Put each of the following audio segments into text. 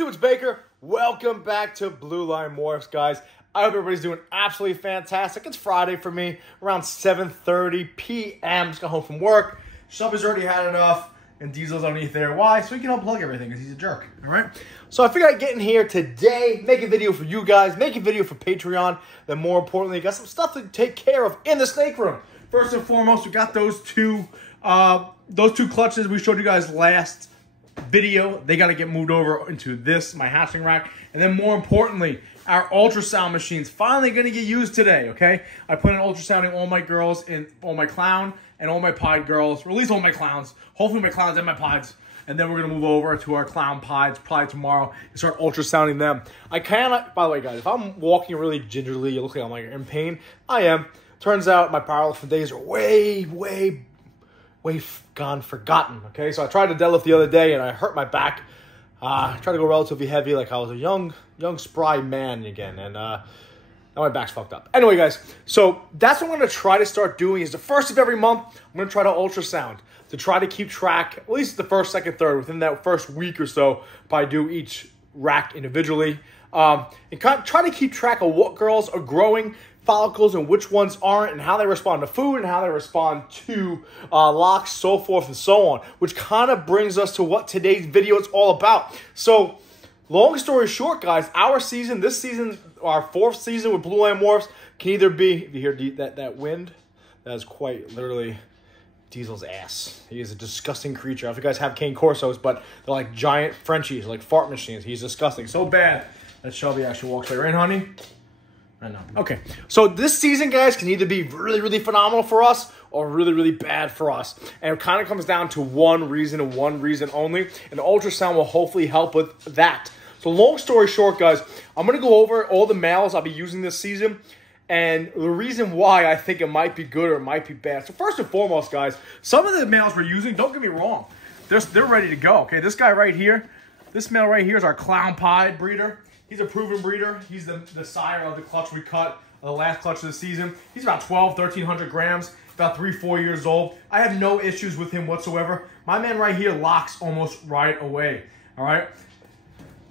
YouTube, it's Baker. Welcome back to Blue Line Morphs, guys. I hope everybody's doing absolutely fantastic. It's Friday for me, around 7:30 p.m. Just got home from work. Shelby's already had enough, and Diesel's underneath there. Why? So he can unplug everything, because he's a jerk, all right? So I figured I'd get in here today, make a video for you guys, make a video for Patreon, then more importantly, got some stuff to take care of in the snake room. First and foremost, we got those two clutches we showed you guys last video. They got to get moved over into this, my hatching rack. And then more importantly, our ultrasound machine's finally going to get used today, okay? I plan on ultrasounding all my girls, and all my clown and all my pod girls, or at least all my clowns. Hopefully my clowns and my pods. And then we're going to move over to our clown pods probably tomorrow and start ultrasounding them. I cannot, by the way, guys, if I'm walking really gingerly, you look like I'm like in pain. I am. Turns out my powerlifting days are way gone forgotten, okay? So I tried to deadlift the other day, and I hurt my back. I tried to go relatively heavy like I was a young spry man again, and now my back's fucked up. Anyway, guys, so that's what I'm going to try to start doing is the first of every month, I'm going to try to ultrasound to try to keep track, at least the first, second, third, within that first week or so, probably do each rack individually, and try to keep track of what girls are growing follicles and which ones aren't, and how they respond to food and how they respond to locks, so forth and so on, which kind of brings us to what today's video is all about. So long story short, guys, this season, our fourth season with Blue Line Morphs can either be, if you hear that wind, that is quite literally Diesel's ass. He is a disgusting creature. I don't know if you guys have cane corsos, but they're like giant Frenchies, like fart machines. He's disgusting. So bad that Shelby actually walks right in, honey. I know. Okay, so this season, guys, can either be really phenomenal for us or really bad for us. And it kind of comes down to one reason and one reason only. And the ultrasound will hopefully help with that. So long story short, guys, I'm going to go over all the males I'll be using this season and the reason why I think it might be good or it might be bad. So first and foremost, guys, some of the males we're using, don't get me wrong, they're ready to go. Okay, this guy right here, this male right here is our clown pied breeder. He's a proven breeder. He's the sire of the clutch we cut, the last clutch of the season. He's about 1,300 grams, about 3-4 years old. I have no issues with him whatsoever. My man right here locks almost right away, all right?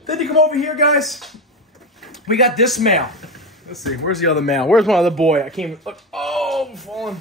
Then you come over here, guys. We got this male. Let's see, where's the other male? Where's my other boy? I can't even look. Oh, I'm falling.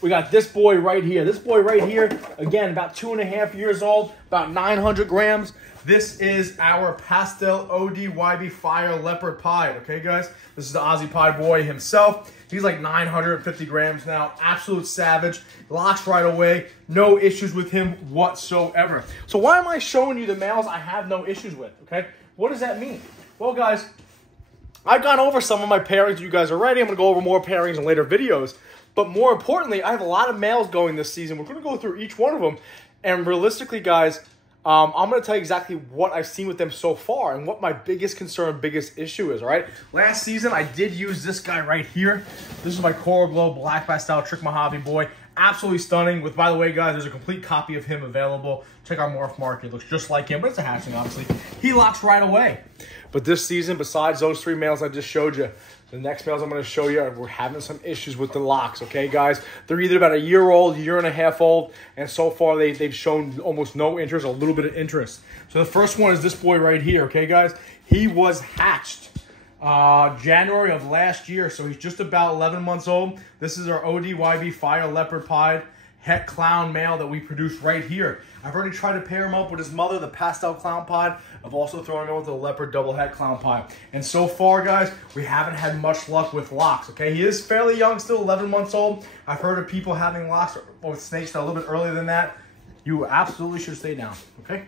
We got this boy right here. This boy right here, again, about 2.5 years old, about 900 grams. This is our Pastel ODYB Fire Leopard Pied, okay, guys? This is the Aussie Pied boy himself. He's like 950 grams now. Absolute savage. Locks right away. No issues with him whatsoever. So why am I showing you the males I have no issues with, okay? What does that mean? Well, guys, I've gone over some of my pairings with you guys already. I'm going to go over more pairings in later videos. But more importantly, I have a lot of males going this season. We're going to go through each one of them. And realistically, guys, I'm going to tell you exactly what I've seen with them so far and what my biggest concern, biggest issue is, all right? Last season, I did use this guy right here. This is my Coral Glow Black Pastel Trick Mojave boy. Absolutely stunning. With, by the way, guys, there's a complete copy of him available. Check our Morph Market. It looks just like him, but it's a hatchling, obviously. He locks right away. But this season, besides those three males I just showed you, the next males I'm going to show you, we're having some issues with the locks, okay, guys? They're either about a year old, year and a half old, and so far they've shown almost no interest, a little bit of interest. So the first one is this boy right here, okay, guys? He was hatched January of last year, so he's just about 11 months old. This is our ODYB Fire Leopard Pied Het Clown male that we produced right here. I've already tried to pair him up with his mother, the Pastel Clown Pied. I've also thrown him in with the Leopard Double Het Clown Pied. And so far, guys, we haven't had much luck with locks, okay? He is fairly young, still 11 months old. I've heard of people having locks with snakes that are a little bit earlier than that. You absolutely should stay down, okay?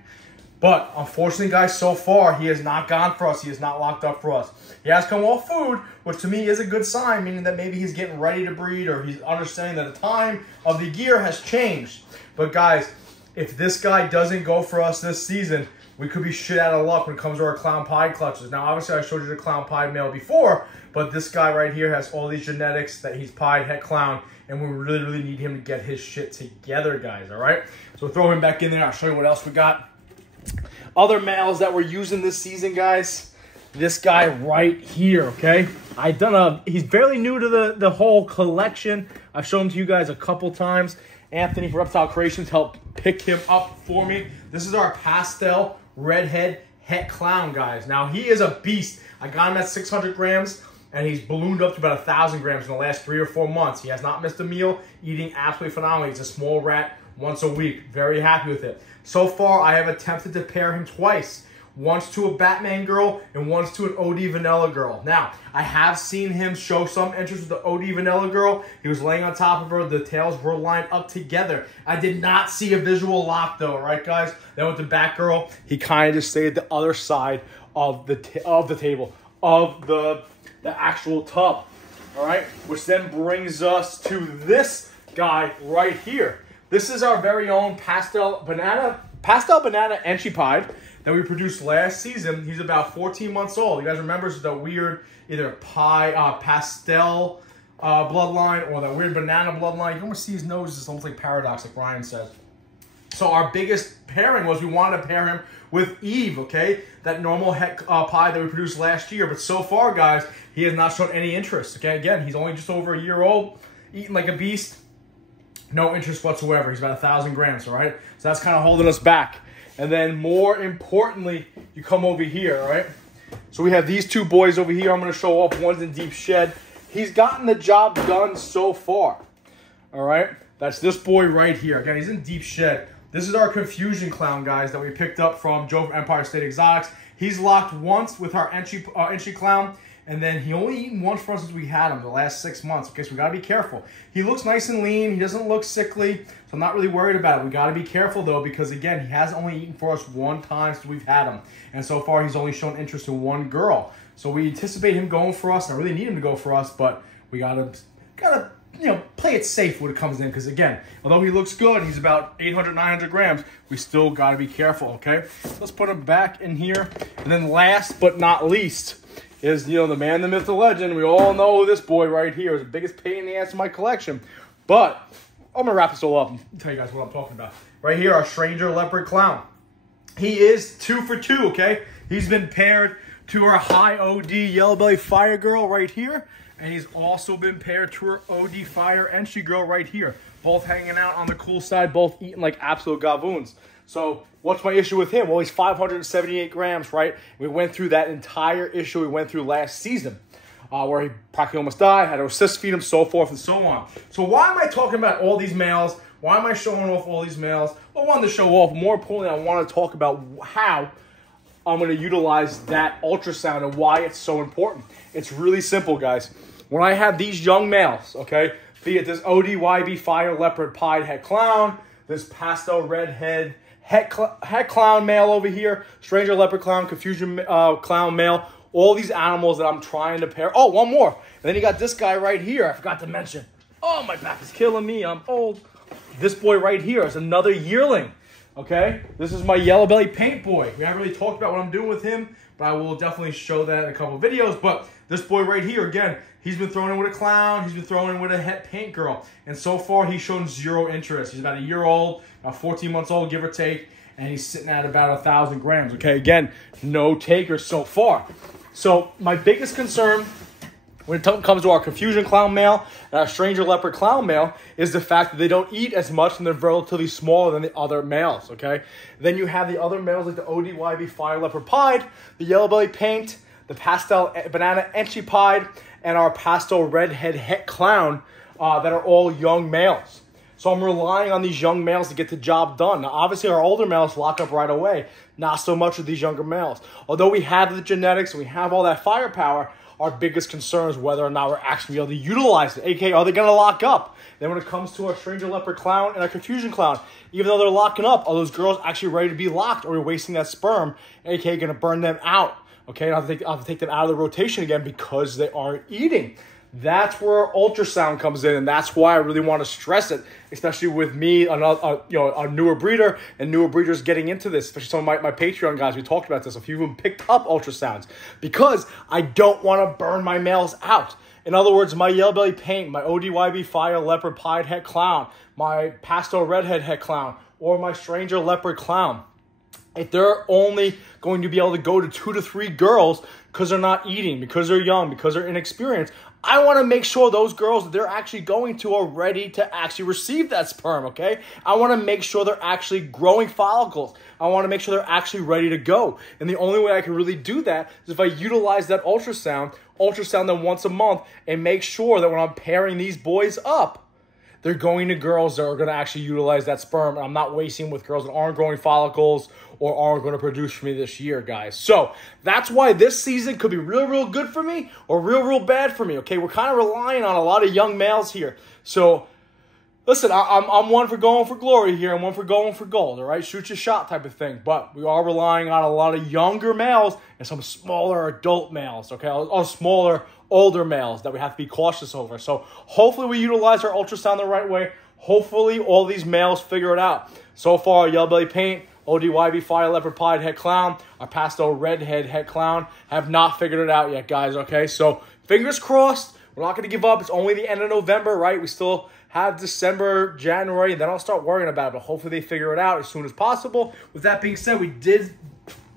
But unfortunately, guys, so far, he has not gone for us. He has not locked up for us. He has come off food, which to me is a good sign, meaning that maybe he's getting ready to breed or he's understanding that the time of the year has changed. But, guys, if this guy doesn't go for us this season, we could be shit out of luck when it comes to our Clown Pied clutches. Now, obviously, I showed you the Clown Pied male before, but this guy right here has all these genetics that he's Pied Het Clown, and we really need him to get his shit together, guys, all right? So throw him back in there. I'll show you what else we got. Other males that we're using this season, guys. This guy right here, okay? He's fairly new to the whole collection. I've shown him to you guys a couple times. Anthony from Reptile Creations helped pick him up for me. This is our Pastel Redhead Het Clown, guys. Now, he is a beast. I got him at 600 grams, and he's ballooned up to about 1,000 grams in the last 3 or 4 months. He has not missed a meal, eating absolutely phenomenal. He's a small rat once a week. Very happy with it. So far, I have attempted to pair him twice. Once to a Batman girl and once to an OD Vanilla girl. Now, I have seen him show some interest with the OD Vanilla girl. He was laying on top of her. The tails were lined up together. I did not see a visual lock though, right guys? Then with the Batgirl, he kind of just stayed at the other side of the table, of the actual tub. All right, which then brings us to this guy right here. This is our very own Pastel Banana Enchi Pied that we produced last season. He's about 14 months old. You guys remember it's the weird either pastel bloodline or the weird banana bloodline. You can almost see his nose is almost like Paradox, like Ryan says. So our biggest pairing was we wanted to pair him with Eve, okay? That normal pie that we produced last year. But so far, guys, he has not shown any interest, okay? Again, he's only just over a year old, eating like a beast. No interest whatsoever. He's about 1,000 grams, all right? So that's kind of holding us back. And then more importantly, you come over here, all right? So we have these two boys over here. I'm going to show off. One's in deep shed. He's gotten the job done so far, all right? That's this boy right here. Again, he's in deep shed. This is our Confusion Clown, guys, that we picked up from Joe from Empire State Exotics. He's locked once with our Enchi Clown, and then he only eaten once for us since we had him the last 6 months. Okay, so we got to be careful. He looks nice and lean. He doesn't look sickly, so I'm not really worried about it. We got to be careful, though, because, again, he has only eaten for us one time since we've had him. And so far, he's only shown interest in one girl. So we anticipate him going for us, and I really need him to go for us, but we got to play it safe when it comes in, because, again, although he looks good, he's about 800, 900 grams, we still got to be careful, okay? Let's put him back in here. And then last but not least is, the man, the myth, the legend. We all know this boy right here is the biggest pain in the ass in my collection. But I'm going to wrap this all up and tell you guys what I'm talking about. Right here, our Stranger Leopard Clown. He is 2 for 2, okay? He's been paired to our high OD Yellow Belly Fire Girl right here. And he's also been paired to her OD Fire Enchi Girl right here. Both hanging out on the cool side, both eating like absolute gavoons. So what's my issue with him? Well, he's 578 grams, right? We went through that entire issue we went through last season, where he practically almost died, had to assist feed him, so forth and so on. So why am I talking about all these males? Why am I showing off all these males? Well, I wanted to show off. More importantly, I want to talk about how I'm going to utilize that ultrasound and why it's so important. It's really simple, guys. When I have these young males, okay, be it this ODYB Fire Leopard Pied Het Clown, this Pastel Redhead Het Clown male over here, Stranger Leopard Clown, Confusion Clown male, all these animals that I'm trying to pair. Oh, one more. And then you got this guy right here. I forgot to mention. Oh, my back is killing me. I'm old. This boy right here is another yearling, okay? This is my Yellow Belly Paint Boy. We haven't really talked about what I'm doing with him, but I will definitely show that in a couple of videos. But this boy right here, again, he's been thrown in with a clown. He's been thrown in with a Het Paint Girl. And so far, he's shown zero interest. He's about a year old, about 14 months old, give or take. And he's sitting at about 1,000 grams. Okay, again, no takers so far. So my biggest concern when it comes to our Confusion Clown male and our Stranger Leopard Clown male is the fact that they don't eat as much and they're relatively smaller than the other males, okay? Then you have the other males like the ODYB Fire Leopard Pied, the Yellow Belly Paint, the Pastel Banana Enchi Pied, and our Pastel Redhead Het Clown that are all young males. So I'm relying on these young males to get the job done. Now, obviously, our older males lock up right away. Not so much with these younger males. Although we have the genetics and we have all that firepower, our biggest concern is whether or not we're actually able to utilize it. AKA, are they going to lock up? Then when it comes to our Stranger Leopard Clown and our Confusion Clown, even though they're locking up, are those girls actually ready to be locked, or are we wasting that sperm? AKA, going to burn them out. Okay, I'll have to take them out of the rotation again because they aren't eating. That's where ultrasound comes in, and that's why I really want to stress it, especially with me, a newer breeder, and newer breeders getting into this, especially some of my Patreon guys. We talked about this. A few of them picked up ultrasounds because I don't want to burn my males out. In other words, my Yellow Belly Paint, my ODYB Fire Leopard Pied Het Clown, my Pastel Redhead Het Clown, or my Stranger Leopard Clown, if they're only going to be able to go to 2 to 3 girls because they're not eating, because they're young, because they're inexperienced, I want to make sure those girls that they're actually going to are ready to actually receive that sperm, okay? I want to make sure they're actually growing follicles. I want to make sure they're actually ready to go. And the only way I can really do that is if I utilize that ultrasound them once a month, and make sure that when I'm pairing these boys up, they're going to girls that are going to actually utilize that sperm. And I'm not wasting with girls that aren't growing follicles or aren't going to produce for me this year, guys. So that's why this season could be real good for me or real bad for me, okay? We're kind of relying on a lot of young males here. So listen, I'm one for going for glory here and one for going for gold, all right? Shoot your shot type of thing. But we are relying on a lot of younger males and some smaller adult males, okay? Or smaller older males that we have to be cautious over. So hopefully we utilize our ultrasound the right way. Hopefully all these males figure it out. So far, Yellow Belly Paint, ODYB Fire Leopard Pied Het Clown, our Pastel Redhead Het Clown have not figured it out yet, guys, okay? So fingers crossed. We're not going to give up. It's only the end of November, right? We still have December, January, and then I'll start worrying about it. But hopefully they figure it out as soon as possible. With that being said, we did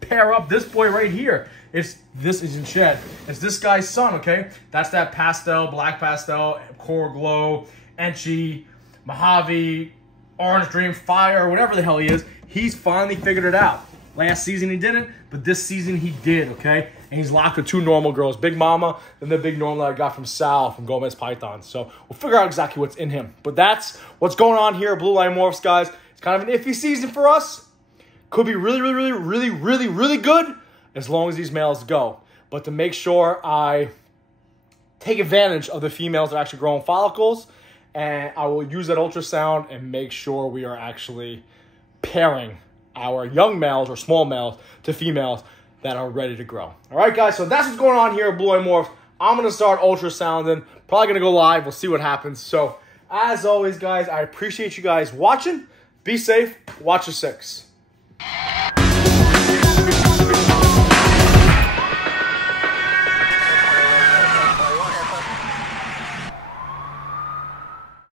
pair up this boy right here. This isn't Shed. It's this guy's son, okay? That's that pastel, black pastel, Core Glow, Enchi, Mojave, Orange Dream, Fire, whatever the hell he is. He's finally figured it out. Last season he didn't, but this season he did, okay? And he's locked with 2 normal girls, Big Mama and the big normal that I got from Sal from Gomez Python. So we'll figure out exactly what's in him. But that's what's going on here at Blue Line Morphs, guys. It's kind of an iffy season for us. Could be really good as long as these males go. But to make sure I take advantage of the females that are actually growing follicles, and I will use that ultrasound and make sure we are actually pairing our young males or small males to females that are ready to grow. All right, guys, so that's what's going on here at Blue Line Morphs. I'm going to start ultrasounding. Probably going to go live. We'll see what happens. So, as always, guys, I appreciate you guys watching. Be safe. Watch your 6.